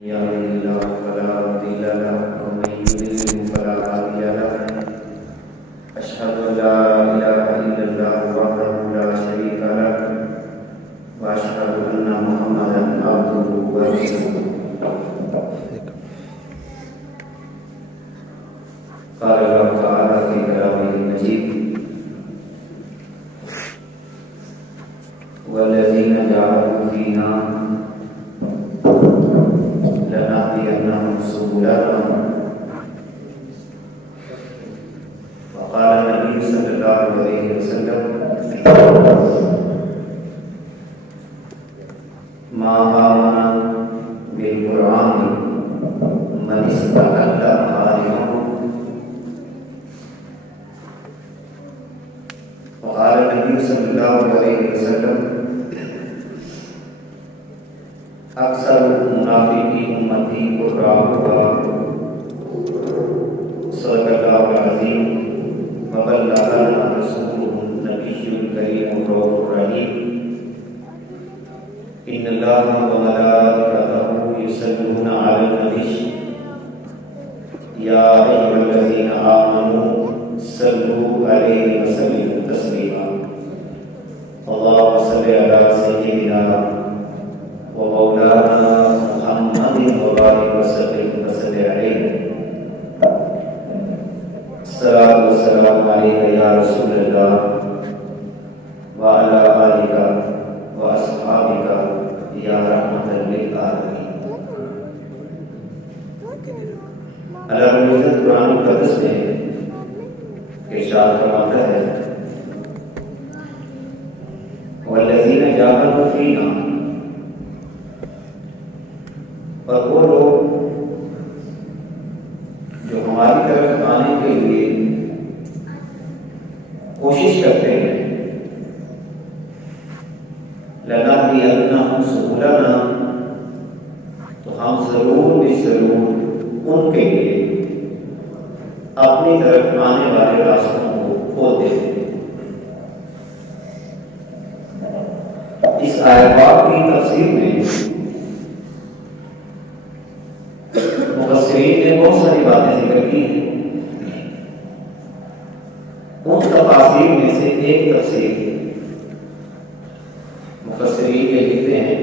يهده الله فلا مضل له ومن يضلل فلا هادي له أشهد أن لا إله إلا الله وحده لا شريك له وأشهد أن محمدا عبده ورسوله قال الله تعالى في كلامه المجيد والذين جاهدوا فينا لنهدينهم سبلنا وقال النبي صلى الله عليه وسلم ما آمن بالقرآن من استحل محارمه وقال النبي صلى الله عليه وسلم اکثر منافقی امتی قرآنها صدق اللہ العظیم وبلغنا رسوله النبی الکریم الرؤوف الرحیم ان اللہ وملائکته یصلون علی النبی یا ایھا الذین آمنوا صلوا علیہ وسلموا تسلیما اللهم صل علی سیدنا ومولانا محمد وبارك وسلم عليه الصلاة والسلام عليك يا رسول الله وعلى آلك وأصحابك يا رحمة للعالمين. اللہ رب العزت قرآن مقدس میں ارشاد فرماتا ہے والذین جاہدوا فینا، اور وہ لوگ جو ہماری طرف آنے کے لیے کوشش کرتے ہیں لَنَهْدِيَنَّهُمْ سُبُلَنَا، تو ہم ضرور ان کے لیے اپنی طرف آنے والے راستوں کو کھول دیں گے. اس آیت پاک کی تفسیر میں مفسرین نے بہت ساری باتیں ذکر کی ہیں. ان تفاسیر میں سے ایک تفسیر مفسرین یہ لکھتے ہیں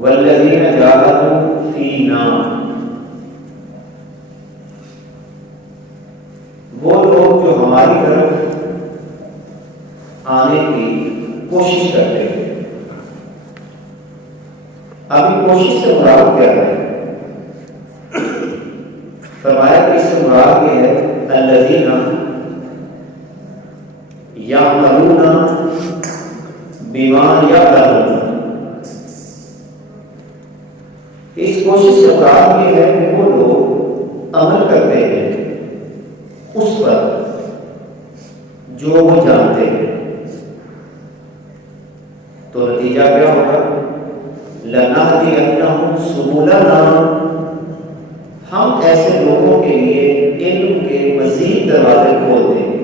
والذین جاہدوا فینا، وہ لوگ جو ہماری طرف آنے کی کوشش کرتے ہیں. ابھی کوشش سے مراد کیا ہے؟ فرمایا کہ اس سے مراد یہ ہے الذین یعملون بما یعلمون. اس کوشش سے مراد یہ ہے کہ وہ لوگ عمل کرتے ہیں اس پر جو وہ جانتے ہیں. تو نتیجہ کیا ہوگا؟ لَنَهْدِيَنَّهُمْ سُبُلَنَا، ہم ایسے لوگوں کے لیے علم کے مزید دروازے کھول دیں گے.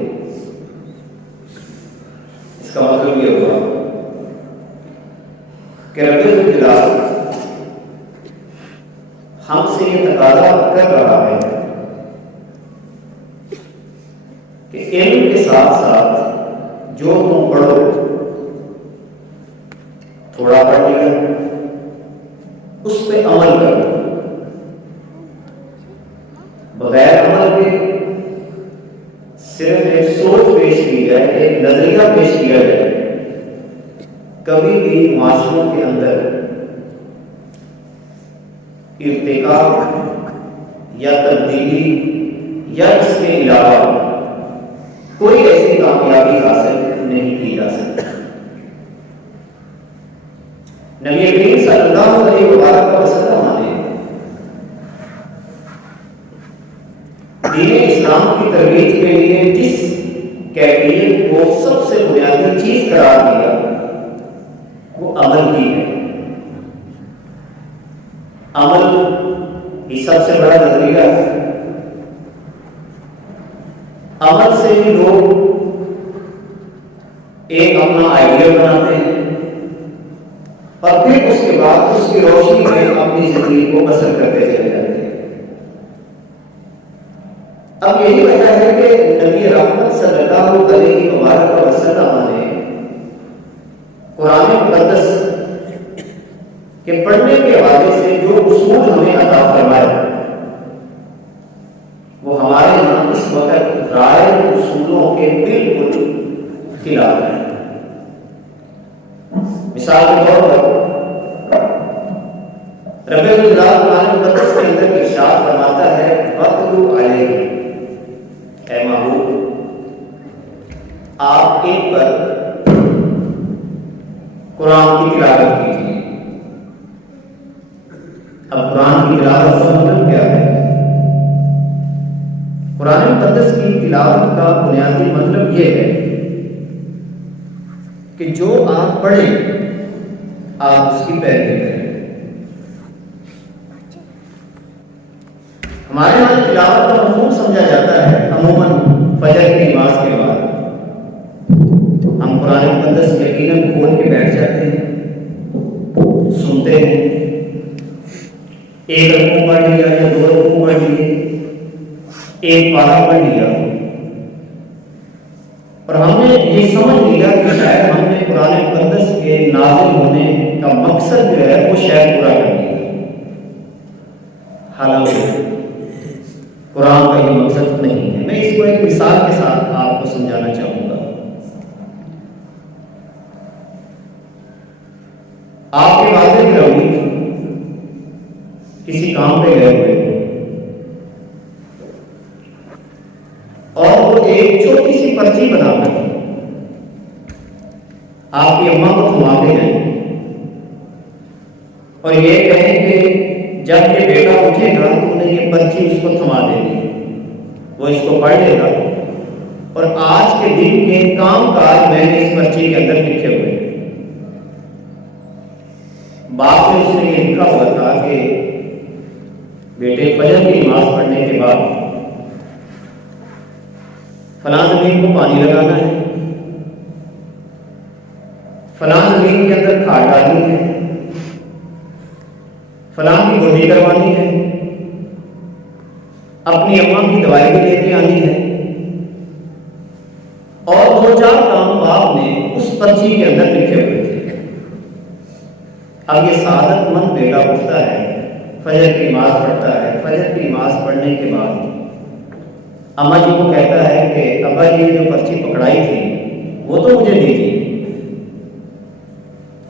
اس کا مطلب یہ ہوا کہ رب الجلال ہم سے یہ تقاضا کر رہا ہے کہ علم کے ساتھ ساتھ جو تم پڑھو، تھوڑا پڑھ لیا اس پہ عمل کرو. بغیر عمل کے صرف ایک سوچ پیش کی جائے، ایک نظریہ پیش کیا جائے، کبھی بھی معاشروں کے اندر ارتقاء یا تبدیلی یا اس کے علاوہ کوئی ایسی کامیابی حاصل نہیں کی جا سکتی. نبی کریم صلی اللہ علیہ وسلم نے دین اسلام کی ترویج کے لیے جس کیفیت کو سب سے بنیادی چیز قرار دیا وہ عمل کی ہے. عمل ہی سب سے بڑا نظریہ ہے. عمل سے ہی لوگ ایک اپنا آئیڈیا بناتے ہیں اور پھر اس کے بعد بعد اس کی روشنی میں اپنی زندگی کو بسر کرتے چلے جاتے ہیں۔ اب یہی وجہ ہے کہ نبی رحمت صلی اللہ علیہ وآلہ وسلم نے قرآن مقدس کے پڑھنے کے حوالے سے جو اصول ہمیں عطا فرمائے وہ ہمارے یہاں اس وقت رائے اصولوں کے بالکل خلاف ہے۔ مثال کے طور پر رب اللہ قرآن مقدس کے اندر ارشاد فرماتا ہے وَاتْلُ عَلَيْهِمْ، اے محبوب آپ ان پر قرآن کی تلاوت کیجیے۔ اب قرآن کی تلاوت کا مطلب کیا ہے؟ قرآن مقدس کی تلاوت کا بنیادی مطلب یہ ہے کہ جو آپ پڑھیں آپ اس کی پیروی کریں۔ ہمارے یہاں تلاوت کا مفہوم سمجھا جاتا ہے عموماً فجر کی نماز کے بعد ہم قرآن مقدس یقیناً کھول کے بیٹھ جاتے ہیں، سنتے ہیں، ایک رکوع پڑھ لیا یا دو رکوع پڑھ لیے، ایک پارہ پڑھ لیا، اور ہم نے یہ سمجھ لیا کہ شاید ہم نے قرآن مقدس کے نازل ہونے کا مقصد جو ہے وہ شاید پورا کر لیا۔ حالانکہ قرآن کا یہ مقصد نہیں ہے۔ میں اس کو ایک مثال کے ساتھ آپ کو سمجھانا چاہوں گا۔ آپ کے والد گرامی کسی کام پہ گئے ہوئے اور وہ ایک چھوٹی سی پرچی بنا کر آپ کی اماں کو تھما کے جائیں اور یہ کہیں کہ جب یہ بیٹا اٹھے گا تو انہیں یہ پرچی اس کو تھما دے گی، وہ اس کو پڑھ لے گا اور آج کے دن کے کام کاج میں نے اس پرچی کے اندر لکھے ہوئے۔ باپ نے اس میں یہ لکھا ہوا تھا کہ بیٹے فجر کی نماز پڑھنے کے بعد فلاں زمین کو پانی لگانا ہے، فلاں زمین کے اندر کھاد ڈالنی ہے، فلاں کی گوڈی کروانی ہے، اپنی اماں کی دوائی بھی لے کے آنی ہے، اور دو چار کام باپ نے اس پرچی کے اندر لکھے ہوئے تھے۔ اب یہ سعادت مند بیٹا اٹھتا ہے، فجر کی نماز پڑھتا ہے، فجر کی نماز پڑھنے کے بعد اماں جی کو کہتا ہے کہ ابا جی نے جو پرچی پکڑائی تھی وہ تو مجھے دیجیے۔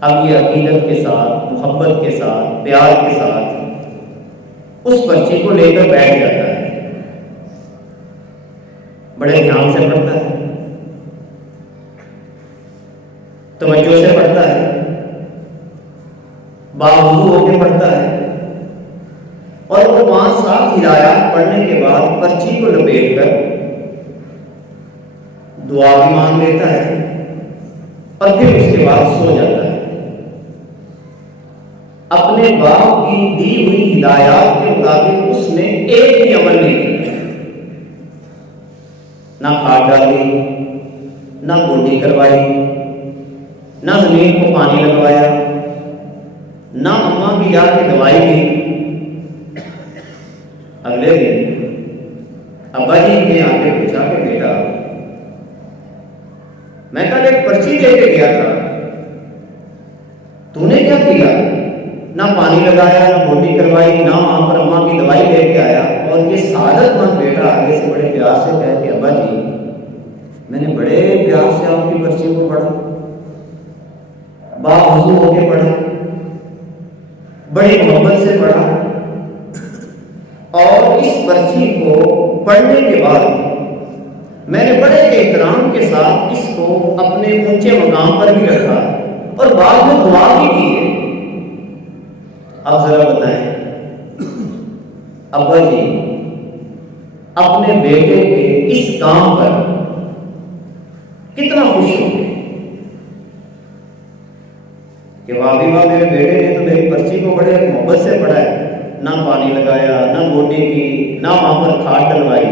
اب یہ عقیدت کے ساتھ، محبت کے ساتھ، پیار کے ساتھ اس پرچی کو لے کر بیٹھ جاتا ہے، بڑے دھیان سے پڑھتا ہے، توجہ سے پڑھتا ہے، باوضو ہو کے پڑھتا ہے، اور وہ 5-7 ہدایات پڑھنے کے بعد پرچی کو لپیٹ کر دعا بھی مانگ لیتا ہے اور پھر اس کے بعد سو جاتا ہے۔ اپنے باپ کی دی ہوئی ہدایات کے مطابق اس نے ایک بھی عمل نہیں کیا، نہ کھاد ڈالی، نہ گوڈی کروائی، نہ زمین کو پانی لگوایا، نہ اماں کی جا کے دوائی لی۔ اگلے دن ابا جی نے آ کے پوچھا کہ بیٹا میں کل ایک پرچی دے کے گیا تھا، تو نے کیا کیا؟ نہ پانی لگایا، نہ گوڈی کروائی، نہ ماں پر اماں کی دوائی لے کے آیا۔ اور یہ سعادت مند بیٹا آگے سے بڑے پیار سے کہے کہ ابا جی میں نے بڑے پیار سے آپ کی پرچی کو پڑھا، باوضو ہو کے پڑھا، بڑی محبت سے پڑھا، اور اس پرچی کو پڑھنے کے بعد میں نے بڑے احترام کے ساتھ اس کو اپنے اونچے مقام پر بھی رکھا اور بعد میں دعا بھی کی ہے۔ اب ذرا بتائیں ابا جی اپنے بیٹے کے اس کام پر کتنا خوش ہوں گے کہ واہ بھی واہ میرے بیٹے نے تو میری پرچی کو بڑے محبت سے پڑھا ہے، نہ پانی لگایا، نہ گوڈی کی، نہ وہاں پر کھاد ڈلوائی۔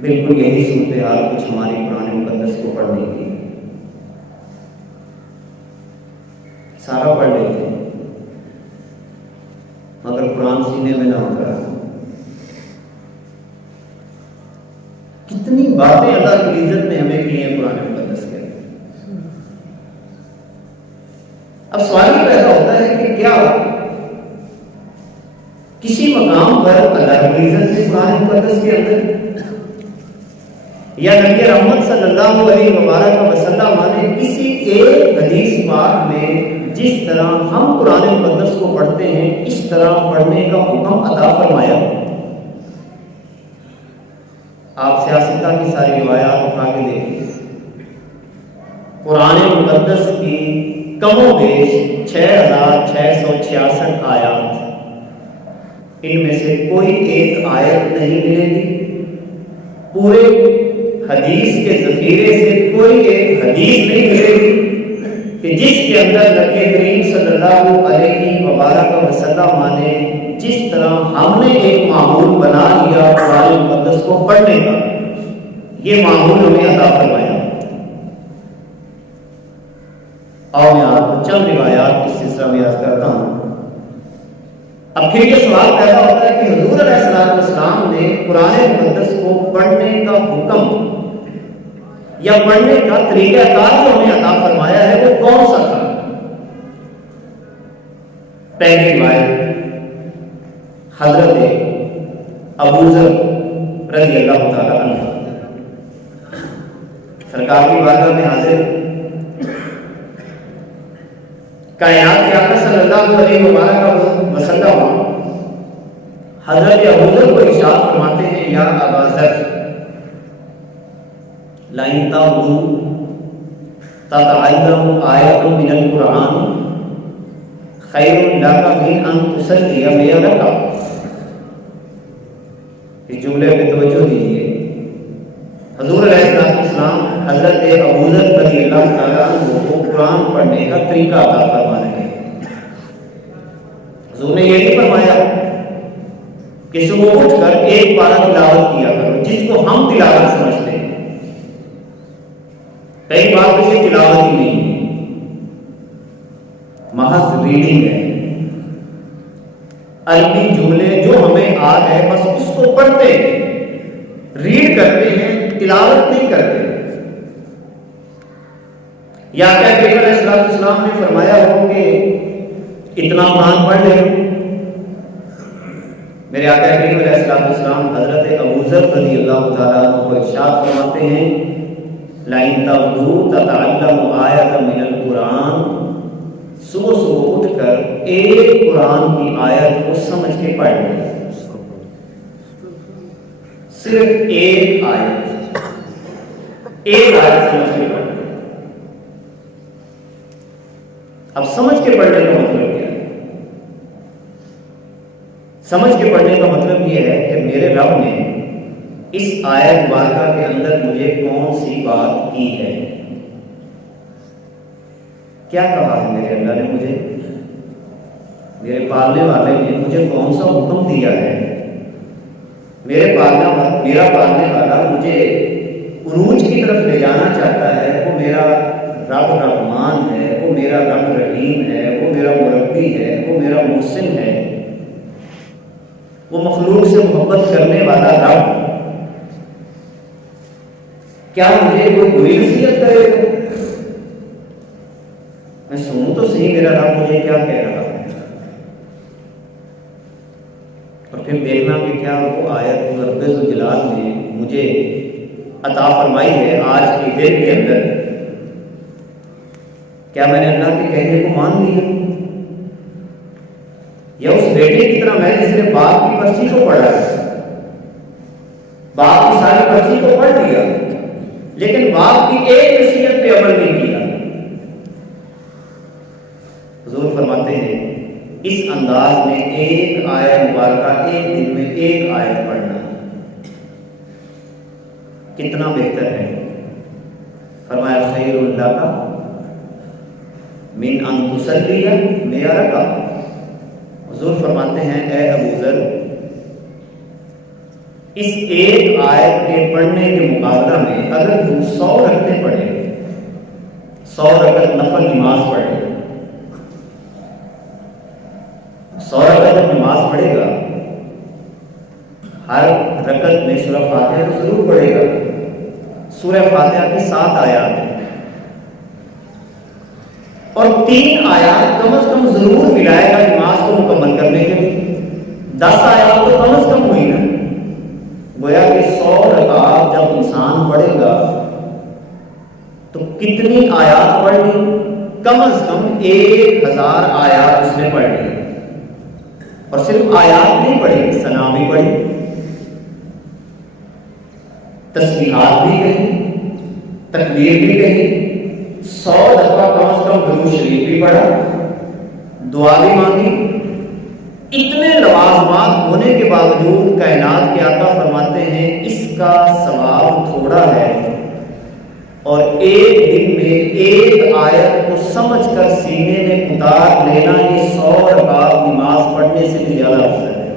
بالکل یہی صورتحال کچھ ہماری قرآن مقدس کو پڑھنے کی، سارا پڑھ پڑھتے ہیں مگر قرآن سینے میں نہ اترا۔ کتنی باتیں اللہ کی عزت نے ہمیں کی ہیں قرآن مقدس کے۔ اب سوال یہ پیدا ہوتا ہے کہ کیا کسی مقام پر اللہ کی عزت نے قرآن مقدس کے اندر یا نبی رحمت صلی اللہ علیہ وبارک وسلم نے کسی ایک حدیث پاک میں جس طرح ہم قرآن مقدس کو پڑھتے ہیں اس طرح پڑھنے کا حکم عطا فرمایا؟ آپ سیاستہ کی ساری روایات اٹھا کے دیکھیں، قرآن مقدس کی کم و بیش 6666 آیات، ان میں سے کوئی ایک آیت نہیں ملے گی، پورے حدیث کے ذخیرے سے کوئی ایک حدیث نہیں ملے گی کہ جس کے اندر نبی کریم صلی اللہ علیہ وبارک وسلم نے جس طرح ہم نے ایک معمول بنا لیا قرآن مقدس کو پڑھنے کا، یہ معمول ہمیں عطا فرمایا۔ اور میں آپ کو چند روایات اس سلسلہ میں یاد کرتا ہوں۔ اب پھر یہ سوال پیدا ہوتا ہے کہ حضور علیہ السلام نے قرآن مقدس کو پڑھنے کا حکم یا پڑھنے کا طریقہ کار جو ہمیں عطا فرمایا ہے وہ کون سا تھا؟ پہلی روایت حضرت ابوذر رضی اللہ تعالی عنہ سرکار کی بارگاہ میں حاضر کائنات کے آقا صلی اللہ علیہ وسلم حضرت ابوذر کو ارشاد فرماتے ہیں، یا ابا ذر لئن تعودوا تتعلم آیۃ من القرآن خیر لک من ان تصلی مئۃ رکعۃ۔ اس جملے پہ توجہ دیجیے۔ حضور علیہ السلام حضرت ابوذر رضی اللہ تعالیٰ عنہ کو قرآن پڑھنے کا طریقہ عطا فرما رہے ہیں۔ حضور نے یہ نہیں فرمایا کہ صبح اٹھ کر ایک پارہ تلاوت کیا کرو جس کو ہم تلاوت سمجھتے ہیں، کئی بار کسی تلاوت ہی نہیں ہے، محض ریڈنگ ہے، عربی جملے جو ہمیں آ گئے بس اس کو پڑھتے ہیں، ریڈ کرتے ہیں، تلاوت نہیں کرتے۔ یا کیا کہ علیہ السلام نے فرمایا ہو کہ اتنا قرآن پڑھ لے؟ میرے آقا کریم علیہ السلام حضرت ابوذر رضی اللہ تعالیٰ عنہ کو ارشاد فرماتے ہیں، لئن تعودوا تتعلموا آیۃ من القرآن، صبح صبح اٹھ کر ایک قرآن کی آیت کو سمجھ کے پڑھ لیں، صرف ایک آیت سمجھ کے پڑھ لیں۔ اب سمجھ کے پڑھنے کا مطلب کیا ہے؟ سمجھ کے پڑھنے کا مطلب یہ ہے کہ میرے رب نے اس آیت مبارکہ کے اندر مجھے کون سی بات کی ہے، کیا کہا ہے میرے اللہ نے مجھے، میرے پالنے والے نے مجھے کون سا حکم دیا ہے، میرا پالنے والا مجھے عروج کی طرف لے جانا چاہتا ہے، وہ میرا رب رحمان ہے، وہ میرا رب رحیم ہے، وہ میرا مربی ہے، وہ میرا محسن ہے، وہ مخلوق سے محبت کرنے والا رب کیا مجھے کوئی بری نصیحت کرے گا؟ میں سنوں تو صحیح میرا رب مجھے کیا کہہ رہا ہے، اور پھر دیکھنا کہ کیا وہ آیت رب ذوالجلال نے مجھے عطا فرمائی ہے آج کے دن کے اندر، کیا میں نے اللہ کے کہنے کو مان لیا، یا اس بیٹے کی طرح میں نے صرف باپ کی پرچی کو پڑھا ہے، باپ کی ساری پرچی کو پڑھ لیا لیکن باپ کی ایک نصیحت پہ عمل نہیں کیا۔ حضور فرماتے ہیں اس انداز میں ایک آیت مبارکہ ایک دن میں ایک آیت پڑھنا کتنا بہتر ہے۔ فرمایا خیر لک من ان تصلی مئۃ رکعۃ۔ حضور فرماتے ہیں اے ابوذر، اس ایک آیت کے پڑھنے کے مقابلہ میں اگر تم 100 رکعتیں پڑھے، 100 رکعت نفل نماز پڑھے، 100 رکعت جب نماز پڑھے گا ہر رکعت میں سورہ فاتحہ تو ضرور پڑھے گا. سورہ فاتحہ کی 7 آیات ہیں اور 3 آیات کم از کم ضرور ملائے گا نماز کو مکمل کرنے کے لیے. 10 آیات تو کم از کم ہوئی نا. گویا کہ 100 رکعت جب انسان پڑھے گا تو کتنی آیات پڑھ لی؟ کم از کم 1000 آیات اس نے پڑھ لی. اور صرف آیات نہیں پڑھی، ثنا بھی پڑھی، تسبیحات بھی کہی، تکبیر بھی کہی، 100 دفعہ کم از کم درود شریف بھی پڑھا، دعا بھی مانگی. اتنے لوازمات ہونے کے باوجود کائنات کے آقا فرماتے ہیں اس کا ثواب تھوڑا ہے اور ایک دن میں ایک آیت کو سمجھ کر سینے میں اتار لینا یہ 100 رکعت نماز پڑھنے سے بھی زیادہ افضل ہے.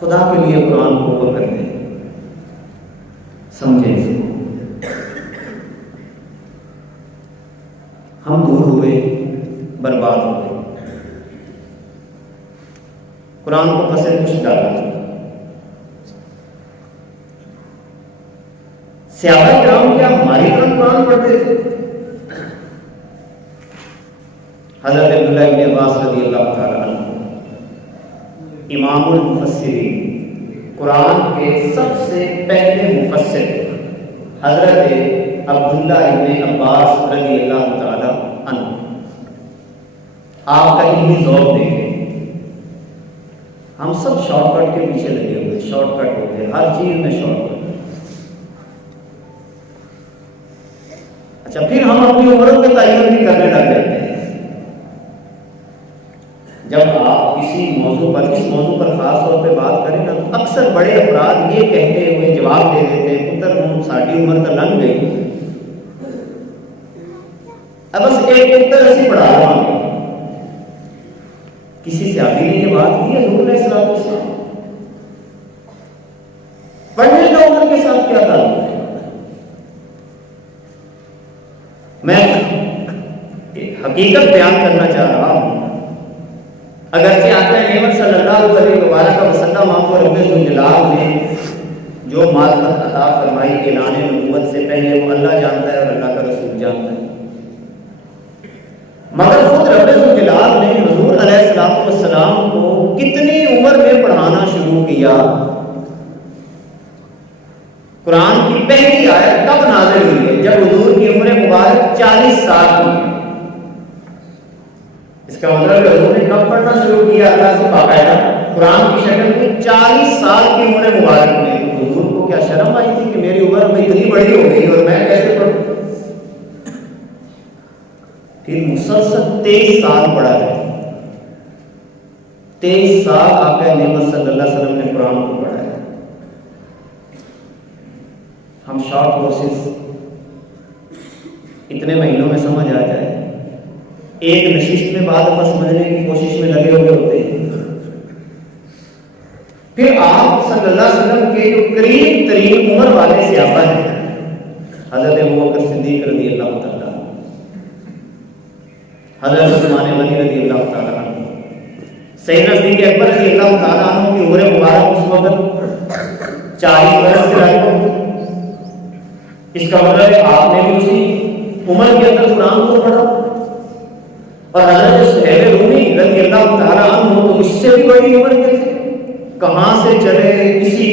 خدا کے لیے قرآن کو اوپر کر دیں، سمجھیں اس کو. ہم دور ہوئے، برباد ہو گئے. قرآن کو پسے کچھ ڈالا. صحابہ کرام کیا ہماری طرح قرآن پڑھتے تھے؟ حضرت عبداللہ بن عباس رضی اللہ تعالیٰ عنہ امام المفسرین، قرآن کے سب سے پہلے مفسر حضرت عبداللہ بن عباس رضی اللہ تعالیٰ عنہ. آپ کا علمی ذوق دیکھیں. ہم سب شارٹ کٹ کے پیچھے لگے ہوئے، شارٹ کٹ ہو گئے، ہر چیز میں شارٹ کٹ. اچھا پھر ہم اپنی عمروں کے تعین بھی کرنے لگ جاتے ہیں. جب آپ کسی موضوع پر، اس موضوع پر خاص طور پہ بات کریں نا تو اکثر بڑے افراد یہ کہتے ہوئے جواب دے دیتے ہیں پتر ہم ساڑھی عمر تو لنگ گئی، اب بس ایک پتر اسی پڑھا رہا ہوں. کسی صحابی نے یہ بات کی حضور علیہ الصلوۃ والسلام؟ پڑھنے کا عمر کے ساتھ کیا تعلق ہے؟ میں ایک حقیقت بیان کرنا چاہ رہا ہوں. اگرچہ آقا نعمت صلی اللہ علیہ وسلم آپ کو رب ذوالجلال نے جو معرفت عطا فرمائی اعلان نبوت سے پہلے وہ اللہ جانتا ہے اور اللہ کا رسول جانتا ہے، مگر خود رب ذوالجلال نے حضور علیہ السلام کو کتنی عمر میں پڑھانا شروع کیا؟ قرآن کی پہلی آیت کب نازل ہوئی ہے؟ جب حضور کی عمر مبارک 40 سال کی. اس کا مطلب حضور نے کب پڑھنا شروع کیا اللہ سے باقاعدہ قرآن کی شکل میں؟ 40 سال کی عمر مبارک میں. تو حضور کو کیا شرم آئی تھی کہ میری عمر اب اتنی بڑی ہو گئی اور میں کیسے پڑھوں؟ پھر مسلسل 23 سال پڑھا ہے. 23 سال آقا نعمت صلی اللہ علیہ وسلم نے قرآن کو پڑھا ہے. ہم شارٹ کورسز اتنے مہینوں میں سمجھ آ جائے، ایک نشست میں بعد دفعہ سمجھنے کی کوشش میں لگے ہوئے ہوتے ہیں. پھر آپ صلی اللہ علیہ وسلم کے جو قریب ترین عمر والے صحابہ ہیں حضرت ابوبکر صدیق رضی اللہ تعالیٰ، حضرت عثمان غنی رضی اللہ تعالیٰ عنہ، سیدنا صدیق اکبر رضی اللہ تعالیٰ عنہ کی عمر مبارک اس وقت 40 برس کے لائق. اس کا مطلب ہے آپ نے بھی اسی عمر کے اندر قرآن کو پڑھا. اور حضرت صہیب رومی رضی اللہ تعالیٰ عنہ تو اس سے بھی بڑی عمر کے تھے. کہاں سے چلے؟ اسی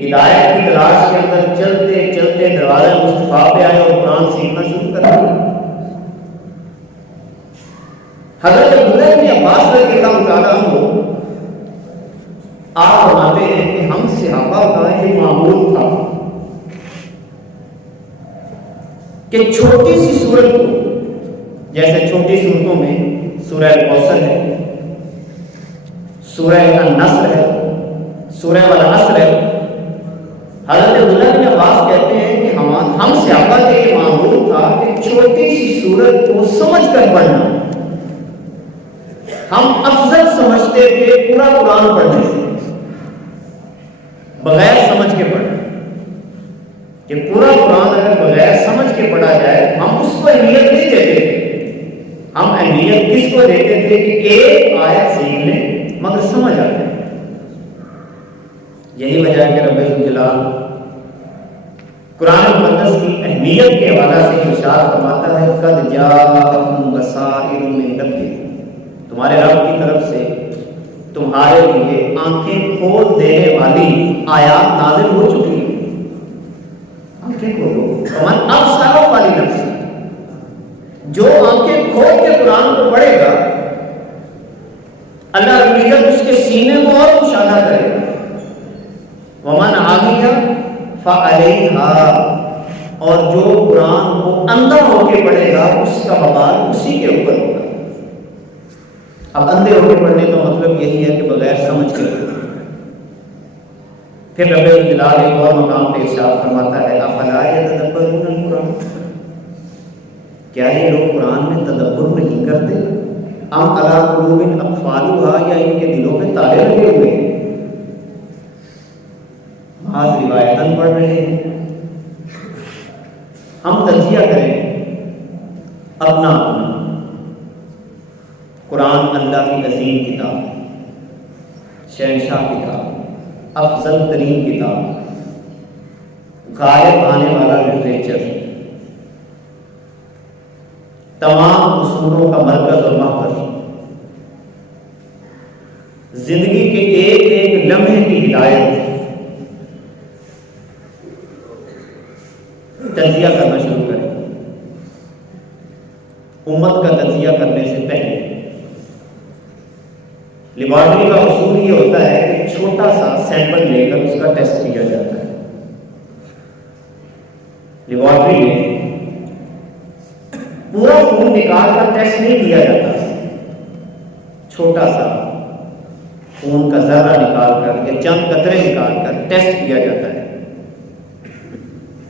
ہدایت کی تلاش کے اندر چلتے چلتے دروازہ مصطفیٰ پہ آئے اور قرآن سیکھنا شروع کر دیا. حضرت عبداللہ بن عباس رضی اللہ تعالیٰ عنہ آپ فرماتے ہیں کہ ہم صحابہ کا یہ معمول تھا کہ چھوٹی سی سورت کو، جیسے چھوٹی صورتوں میں سورہ الکوثر ہے، سورہ النصر ہے، سورہ والعصر ہے، حضرت عبداللہ بن عباس کہتے ہیں کہ ہم صحابہ کے یہ معمول تھا کہ چھوٹی سی سورت کو سمجھ کر پڑھنا ہم افضل سمجھتے تھے پورا قرآن پڑھنے سے. بغیر سمجھ کے پڑھنا کہ پورا قرآن اگر بغیر سمجھ کے پڑھا جائے ہم اس کو اہمیت نہیں دیتے تھے. ہم اہمیت کس کو دیتے تھے کہ ایک آیت سیکھ لیں مگر سمجھ آ جائے. یہی وجہ ہے کہ رب الجلال قرآن مقدس کی اہمیت کے حوالے سے ارشاد فرماتا ہے قد جاءکم بصائر من ربکم، تمہارے رب کی طرف سے تمہارے لیے آنکھیں کھول دینے والی آیات نازل ہو چکی ہیں. آنکھیں کھولو ومن ابصر والی نفس، جو آنکھیں کھول کے قرآن کو پڑھے گا اللہ رب العزت اس کے سینے کو اور مشاہدہ کرے گا. ومن عامیہ فعلیہا، اور جو قرآن کو اندھا ہو کے پڑھے گا اس کا وبال اسی کے اوپر ہوگا. اب اندھے ہو کے پڑھنے کا مطلب یہی ہے کہ بغیر سمجھ کر. پھر رب الجلال ایک اور مقام پہ ارشاد فرماتا ہے افلا یتدبرون القرآن، کیا یہ لوگ قرآن میں تدبر نہیں کرتے؟ ام علی قلوب اقفالها، یا ان کے دلوں پہ تالے لگے ہوئے ہیں. آج روایتاً پڑھ رہے ہیں. ہم تجزیہ کریں اپنا قرآن اللہ کی عظیم کتاب، شہنشاہ کتاب، افضل ترین کتاب، غالب آنے والا لٹریچر، تمام اصولوں کا مرکز اور محور، زندگی کے ایک ایک لمحے کی ہدایت. تجزیہ کرنا شروع کریں. امت کا تجزیہ کرنے سے پہلے لیبارٹری کا اصول یہ ہوتا ہے کہ چھوٹا سا سیمپل لے کر اس کا ٹیسٹ کیا جاتا ہے. لیبارٹری میں پورا خون نکال کر ٹیسٹ نہیں کیا جاتا، چھوٹا سا خون کا ذرہ نکال کر یا چند قطرے نکال کر ٹیسٹ کیا جاتا ہے.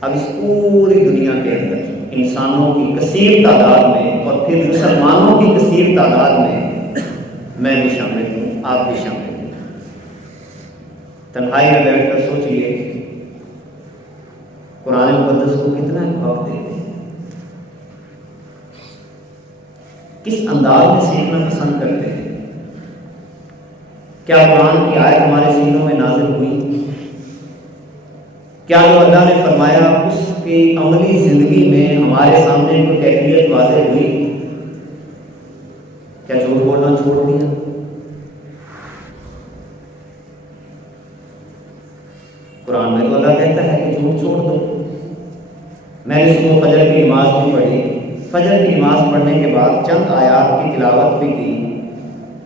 اب اس پوری دنیا کے اندر انسانوں کی کثیر تعداد میں اور پھر مسلمانوں کی کثیر تعداد میں میں بھی شامل ہوں، آپ بھی شامل ہیں. تنہائی میں بیٹھ کر سوچئے قرآن مقدس کو کتنا انفاق دیتے ہیں، کس انداز میں سیکھنا پسند کرتے ہیں. کیا قرآن کی آیت ہمارے سینوں میں نازل ہوئی؟ کیا جو اللہ نے فرمایا اس کی عملی زندگی میں ہمارے سامنے کوئی کیفیت واضح ہوئی؟ کیا جھوٹ بولنا چھوڑ دیا؟ قرآن میں تو اللہ کہتا ہے کہ جھوٹ چھوڑ دو. میں نے صبح فجر کی نماز بھی پڑھی، فجر کی نماز پڑھنے کے بعد چند آیات کی تلاوت بھی کی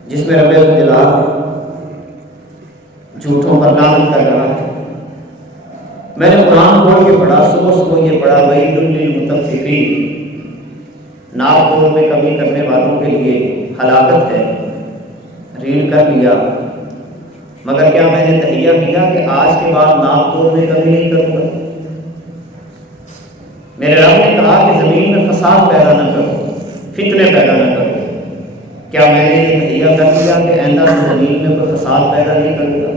جس میں رب الجلال جھوٹوں پر لعنت کر رہا ہے. میں نے قرآن پڑھ کے پڑھا، صبح یہ پڑھا ویل للمطففین، ناپ تول میں کمی کرنے والوں کے لیے ہلاکت ہے. ریڈ کر لیا، مگر کیا میں نے تہیہ کیا کہ آج کے بعد ناپ تول میں کمی نہیں کروں گا؟ میرے رب نے کہا کہ زمین میں فساد پیدا نہ کرو، فتنے پیدا نہ کرو. کیا میں نے یہ تہیہ کر لیا کہ آئندہ زمین میں کوئی فساد پیدا نہیں کروں گا،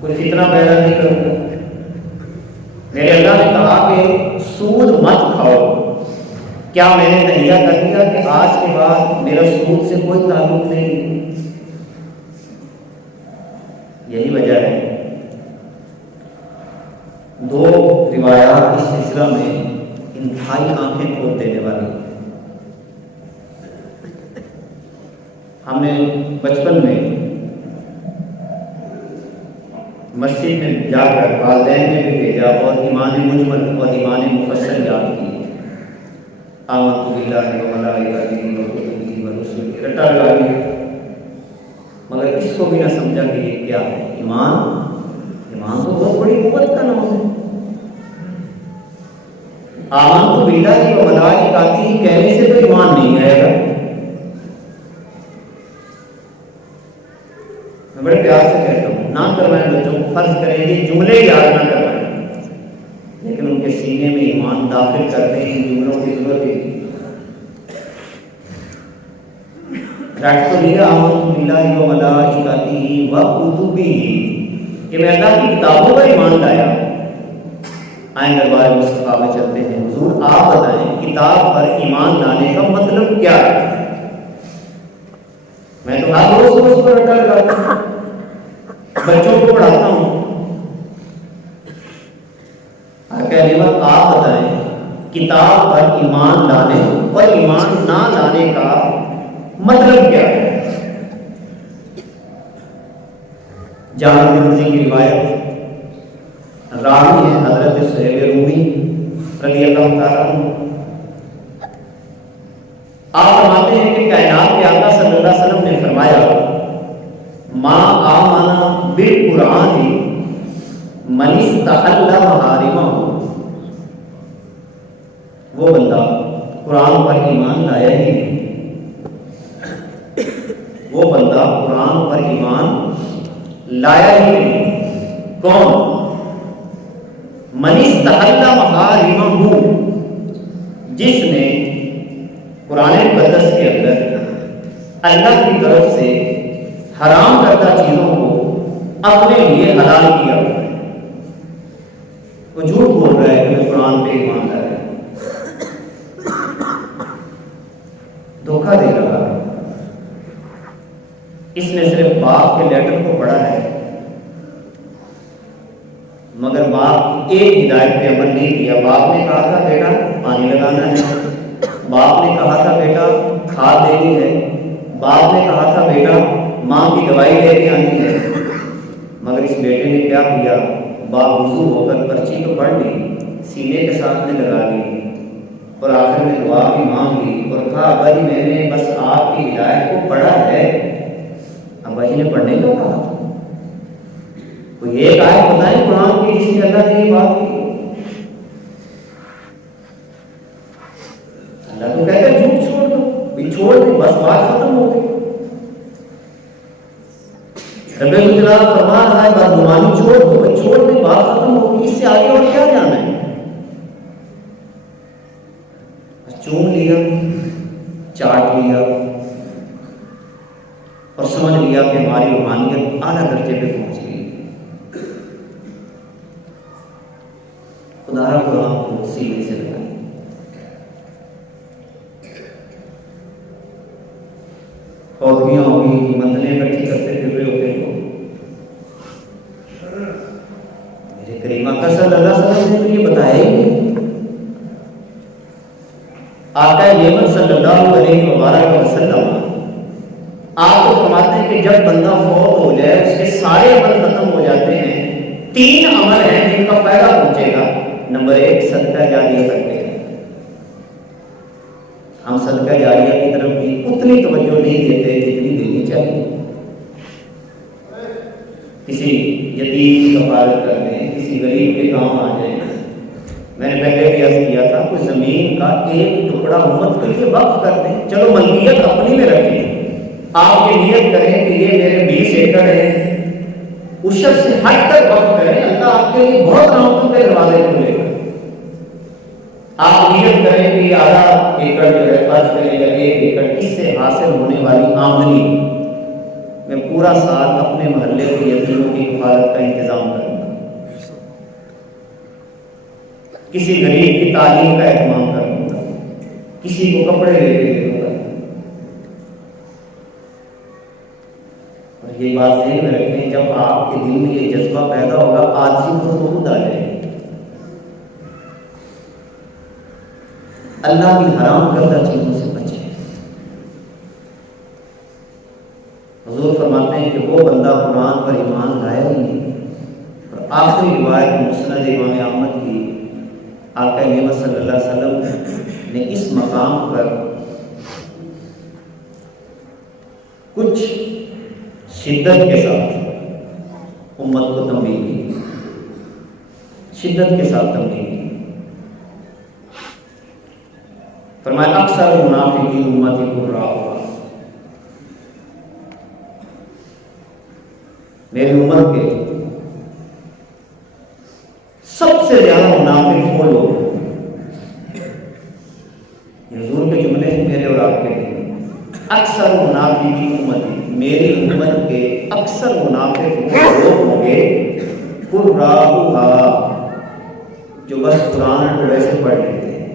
کوئی فتنہ پیدا نہیں کروں گا؟ میرے اللہ نے کہا کہ سود مت کھاؤ، کیا میں نے تہیہ کر لیا کہ آج کے بعد میرا سود سے کوئی تعلق نہیں؟ یہی وجہ ہے دو روایات اس سلسلہ میں انتہائی آنکھیں کھول دینے والی. ہم نے بچپن میں مسجد میں جا کر والدین نے بھی بھیجا اور ایمان مجمل اور ایمان مفصل یاد کیے. آمنت باللہ و ملائکتہ و کتبہ و رسلہ رٹا لگا لیا، مگر اس کو بھی نہ سمجھا کہ یہ کیا ہے. ایمان تو بہت بڑی قوت کا نام ہے. آمنت باللہ و ملائکتہ کہنے سے تو ایمان نہیں آئے گا. میں بڑے پیار سے کہتا ہوں نہ کروائیں بچوں کو، فرض کریں یہ جملے یاد نہ کروائیں، لیکن ان کے سینے میں ایمان داخل کرتے ہیں. جملوں کی ضرورت ہے. رٹ تو لیا آمنت باللہ و ملائکتہ و کتبہ کہ میں اللہ کی کتابوں کا ایمان لایا. آئیں دربار مصطفیٰ میں چلتے ہیں. حضور آپ بتائیں کتاب پر ایمان لانے کا مطلب کیا ہے؟ میں تو ہر روز اس پر رٹا لگاتا ہوں، بچوں کو پڑھاتا ہوں. نعمت آپ بتائیں کتاب پر ایمان لانے اور ایمان نہ لانے کا مطلب کیا ہے؟ جامع ترمذی کی روایت، راوی ہے حضرت صہیب رومی رضی اللہ تعالیٰ عنہ. آپ فرماتے ہیں کہ کائنات کے آقا صلی اللہ علیہ وسلم نے فرمایا ما آمن بالقرآن من استحل محارمہ، وہ بندہ قرآن پر ایمان لایا ہی نہیں، وہ بندہ قرآن پر ایمان لایا ہی نہیں. کون؟ من استحل محارمہ، جس نے قرآن مقدس کے اندر اللہ کی طرف سے حرام کردہ چیزوں کو اپنے لیے حلال کیا. وہ جھوٹ بول رہا ہے کہ میں قرآن پہ ایمان لایا، دھوکہ دے رہا ہے. اس نے صرف باپ کے لیٹر کو پڑھا ہے مگر باپ کی ایک ہدایت پہ عمل نہیں کیا. باپ نے کہا تھا بیٹا پانی لگانا ہے، باپ نے کہا تھا بیٹا کھاد دینی ہے، باپ نے کہا تھا بیٹا ماں کی دوائی لے کے آنی ہے، مگر اس بیٹے نے کیا کیا؟ باپ وضو ہو کر پرچی تو پڑھ لی، سینے کے ساتھ میں لگا لی اور آخر میں دعا بھی مانگ لی اور کہا ابا جی میں نے بس آپ کی ہدایت کو پڑھا ہے. ابا جی نے پڑھنے کو کہا، کوئی ایک آیت بتائیں قرآن کی جس نے اللہ نے یہ بات کی. اللہ تو کہتا ہے جھوٹ چھوڑ دو، چھوڑ دے بس بات ختم ہو گئی. رب الجلال فرما رہا ہے بدگمانی چھوڑ دو، چھوڑ دے بات ختم ہو گئی. اس سے آگے اور کیا جانا ہے؟ چوم لیا، چاٹ لیا اور سمجھ لیا کہ ہماری روحانیت اعلیٰ درجے پہ پہنچ گئی. خدا را قرآن کو سینے سے لگائیں. فوتگیاں ہوگی، منزلیں اکٹھی کرتے پھر رہے ہوتے ہو. میرے کریم آقا صلی اللہ علیہ وسلم نے تو یہ بتایا ہی نہیں. آقا نعمت صلی اللہ علیہ وآلہ وسلم آپ کو فرماتے ہیں کہ جب بندہ فوت ہو جائے اس کے سارے عمل ختم ہو جاتے ہیں. 3 عمل ہیں جن کا فائدہ پہنچے گا. نمبر 1 صدقہ جاریہ کرتے ہیں. ہم صدقہ جاریہ کی طرف بھی اتنی توجہ نہیں دیتے جتنی دینی چاہیے. کسی یتیم کی کفالت کر دیں، کسی غریب کے کام آ جائیں. میں نے پہلے بھی عرض کیا تھا کوئی زمین کا ایک ٹکڑا امت کے لیے وقف کر دیں. چلو ملکیت اپنی میں رکھیں، آپ یہ نیت کریں کہ یہ میرے 20 ایکڑ ہے، عشر سے ہٹ کر وقف کریں. اللہ آپ کے لیے بہت رحمتوں کے دروازے کھولے گا. آپ نیت کریں کہ یہ آدھا ایکڑ جو ہے فرض کریں یا 1 ایکڑ، اس سے حاصل ہونے والی آمدنی میں پورا سال اپنے محلے کے یتیموں کی کفالت کا انتظام کروں گا، کسی غریب کی تعلیم کا اہتمام کروں گا، کسی کو کپڑے لے کے دے دوں گا. اور یہ بات ذہن میں رکھیں جب آپ کے دل میں یہ جذبہ پیدا ہوگا عاجزی خود آ جائے گی. اللہ کی حرام کردہ چیزوں سے بچیں. حضور فرماتے ہیں کہ وہ بندہ قرآن پر ایمان لایا ہی نہیں. اور آخری روایت مسند امام احمد کی، آقا نعمت صلی اللہ علیہ وسلم نے اس مقام پر کچھ شدت کے ساتھ امت کو تنبیہ کی، شدت کے ساتھ تنبیہ کی. فرمایا اکثر منافقین امتی گمراہ ہوا. میری امت کے سب سے زیادہ منافق وہ لوگ، حضور کے جملے ہیں میرے اور آپ کے لیے. اکثر منافقین امتی، میری امت کے اکثر منافق وہ لوگ ہوں گے قرآہا، جو بس قرآن کو ویسے پڑھ لیتے ہیں.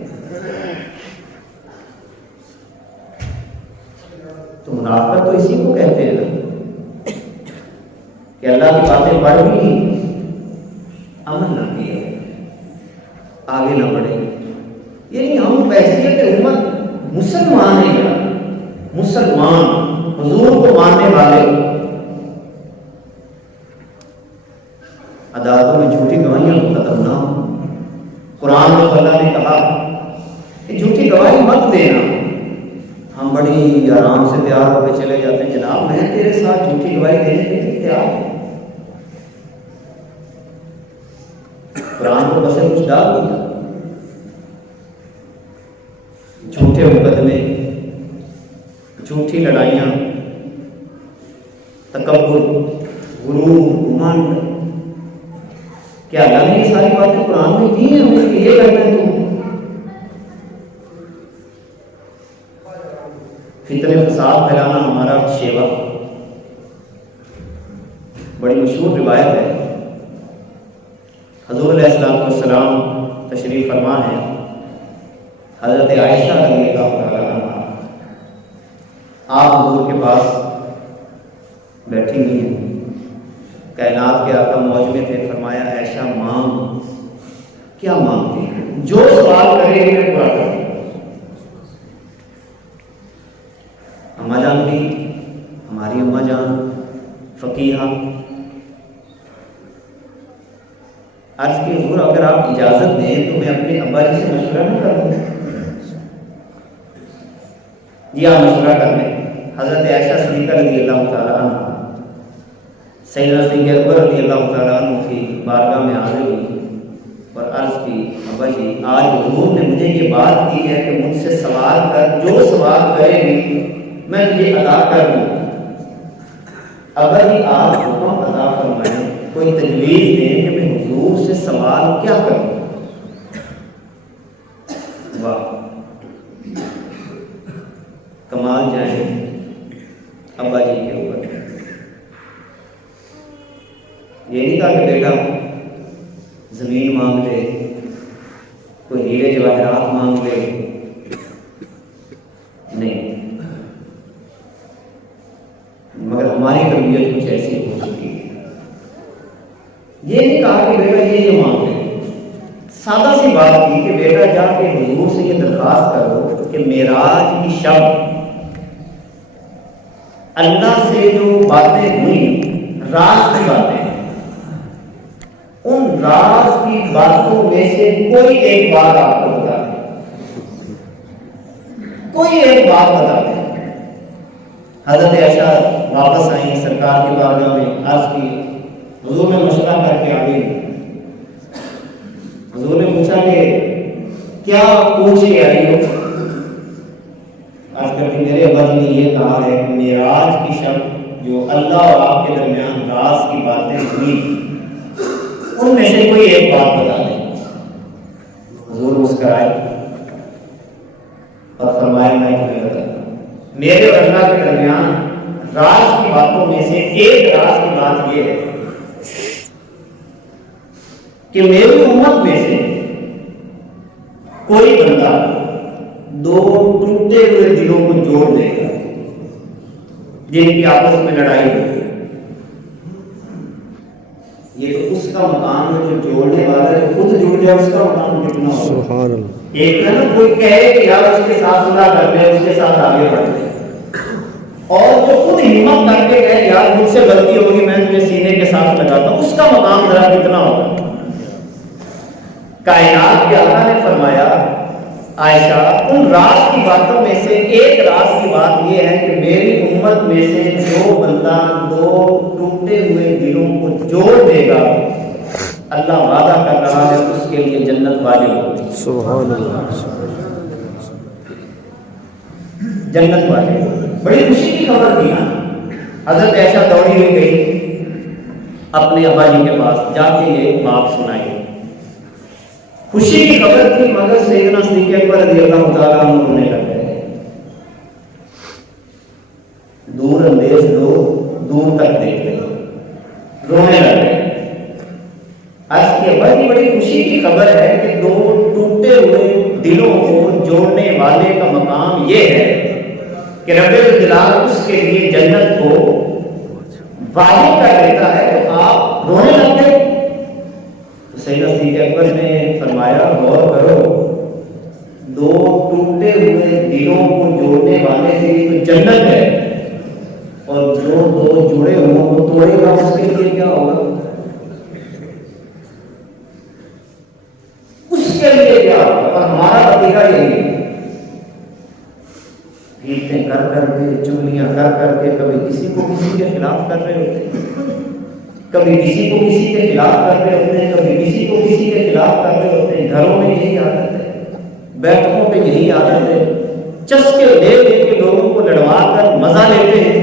تو منافقت تو اسی کو کہتے ہیں نا کہ اللہ کی باتیں پڑھ بھی عمل نہ کیا، آگے نہ بڑھے. یعنی ہم بحیثیت امت مسلمان ہیں، مسلمان حضور کو ماننے والے. عدالتوں میں جھوٹی گواہیاں تو ختم نہ ہو. قرآن میں اللہ نے کہا کہ جھوٹی گواہی مت دینا. ہم بڑی آرام سے تیار ہو کے چلے جاتے ہیں، جناب میں تیرے ساتھ جھوٹی گواہی دینے کے لیے تیار ہوں. قرآن کو بس کچھ ڈال دیا. جھوٹے مقدمے، جھوٹی لڑائیاں، تکبر، غرور، گھمنڈ. کیا اللہ نے یہ ساری باتیں قرآن میں کی ہیں ہمیں کہ یہ کرنا ہے؟ فتنے فساد پھیلانا ہمارا شیوا. بڑی مشہور روایت ہے، حضور علیہ السلام تشریف فرما ہے. حضرت عائشہ رضی اللہ تعالیٰ عنہا آپ حضور کے پاس بیٹھی ہوئی ہیں. کائنات کے آقا موج میں تھے. فرمایا عائشہ مانگ. کیا مانگتی ہیں؟ جو سوال کرے گی میں پورا کروں. اماں جان بھی، ہماری اماں جان فقیہہ، عرض کی حضور اگر آپ اجازت دیں تو میں اپنے ابا جی سے مشورہ نہ کروں. جی آپ مشورہ کر لیں. حضرت عائشہ صدیقہ رضی اللہ تعالیٰ عنہ سیدنا صدیق اکبر رضی اللہ تعالیٰ عنہ کی بارگاہ میں حاضر ہوئی اور عرض کی ابا جی آج حضور نے مجھے یہ بات کی ہے کہ مجھ سے سوال کر، جو سوال کرے گی میں تجھے عطا کر دوں. ابا جی آپ حکم عطا فرمائیں، کوئی تجویز دیں کہ میں حضور سے سوال کیا کروں. واہ کمال جائیں ابا جی کے اوپر. یہ نہیں کہا کہ بیٹا زمین مانگ لے، کوئی ہیرے جواہرات مانگ لے. نہیں، مگر ہماری تربیت کچھ ایسی ہو چکی ہے. یہ نہیں کہا کہ بیٹا یہ مانگ لے. سادہ سی بات کی کہ بیٹا جا کے حضور سے یہ درخواست کرو کہ معراج کی شب اللہ سے جو باتیں ہوئی، راز کی باتیں، ان راز کی باتوں میں سے کوئی ایک بات آپ کو بتا دیں، کوئی ایک بات بتا دیں. حضرت عائشہ واپس آئی سرکار کی بارگاہ میں. عرض کی حضور نے مشورہ کر کے آ گئی. حضور نے پوچھا کہ کیا پوچھ کے آئی ہو؟ عرض کرتی میرے ابا جی نے یہ کہا ہے کہ معراج کی شب جو اللہ اور آپ کے درمیان راز کی باتیں ہوئی، ان میں سے کوئی ایک بات بتا دیں. حضور مسکرائے اور فرمایا میں تمہیں بتاتا ہوں. میرے اور اللہ کے درمیان راز کی باتوں میں سے ایک راز کی بات یہ ہے کہ میری امت میں سے کوئی بندہ دو ٹوٹے ہوئے دلوں کو جوڑ دے گا جن کی آپس میں لڑائی ہو. یہ تو اس کا مقام ہے جو جوڑنے والا ہے، خود جڑ جائے اس کا مقام کتنا ہوگا. سبحان اللہ. ایک ہے نا کوئی کہے کہ یار اس کے ساتھ صلح کر لیں، اس کے ساتھ آگے بڑھ لیں، اور جو خود ہمت کر کے کہے یار مجھ سے غلطی ہوگی میں تمہیں سینے کے ساتھ لگاتا ہوں، اس کا مقام ذرا کتنا ہوگا. کائنات کے آقا نے فرمایا عائشہ ان راز کی باتوں میں سے ایک راز کی بات یہ ہے کہ میری امت میں سے جو بندہ دو ٹوٹے ہوئے دلوں کو جوڑ دے گا اللہ وعدہ کر رہا ہے اس کے لیے جنت واجب ہوگی. سبحان اللہ. جنت واجب. بڑی خوشی کی خبر تھی نا. حضرت عائشہ دوڑی ہوئی گئی اپنے ابا جی کے پاس، جا کے یہ بات سنائی. خوشی کی خبر تھی مگر سیدنا صدیق اکبر رضی اللہ تعالیٰ عنہ رونے لگ گئے. دور اندیش لوگ دور تک دیکھ رہے رونے لگ گئے. آج کی ابا کی بڑی خوشی کی خبر ہے کہ اختلاف اس کے لیے جنت کو واجب کر دیتا ہے تو آپ رونے لگتے. تو سیدنا صدیق اکبر نے فرمایا غور کرو، دو ٹوٹے ہوئے دلوں کو جوڑنے والے سے تو جنت ہے، اور جو دو جڑے ہوئے وہ توڑے گا اس کے لیے کیا ہوگا؟ اس کے لیے کیا ہوگا؟ اور ہمارا نتیجہ یہی ہے، بھیڑیں کر کر کے، چگلیاں کر کر کے، کبھی کسی کو کسی کے خلاف کر رہے ہوتے ہیں، کبھی کسی کو کسی کے خلاف کر رہے ہوتے ہیں، کبھی کسی کو کسی کے خلاف کر رہے ہوتے ہیں. گھروں میں یہی عادت ہے، بیٹھوں پہ یہی عادت ہے، چسکے لے لے کے لوگوں کو لڑوا کر مزہ لیتے ہیں.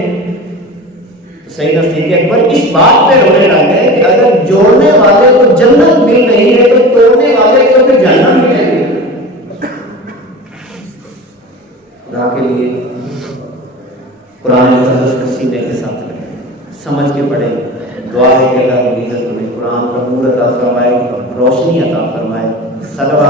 سیدنا صدیق اکبر اس بات پہ رونے لگ گئے کہ اگر جوڑنے والے کو جنت مل رہی ہے تو توڑنے والے کو پھر جہنم ملے گی. خدا کے لیے قرآن مقدس کو سینے کے ساتھ لگے، سمجھ کے پڑھے. دعا ہے کہ اللہ رب العزت ہمیں قرآن کا نور عطا فرمائے، روشنی عطا فرمائے. صلوات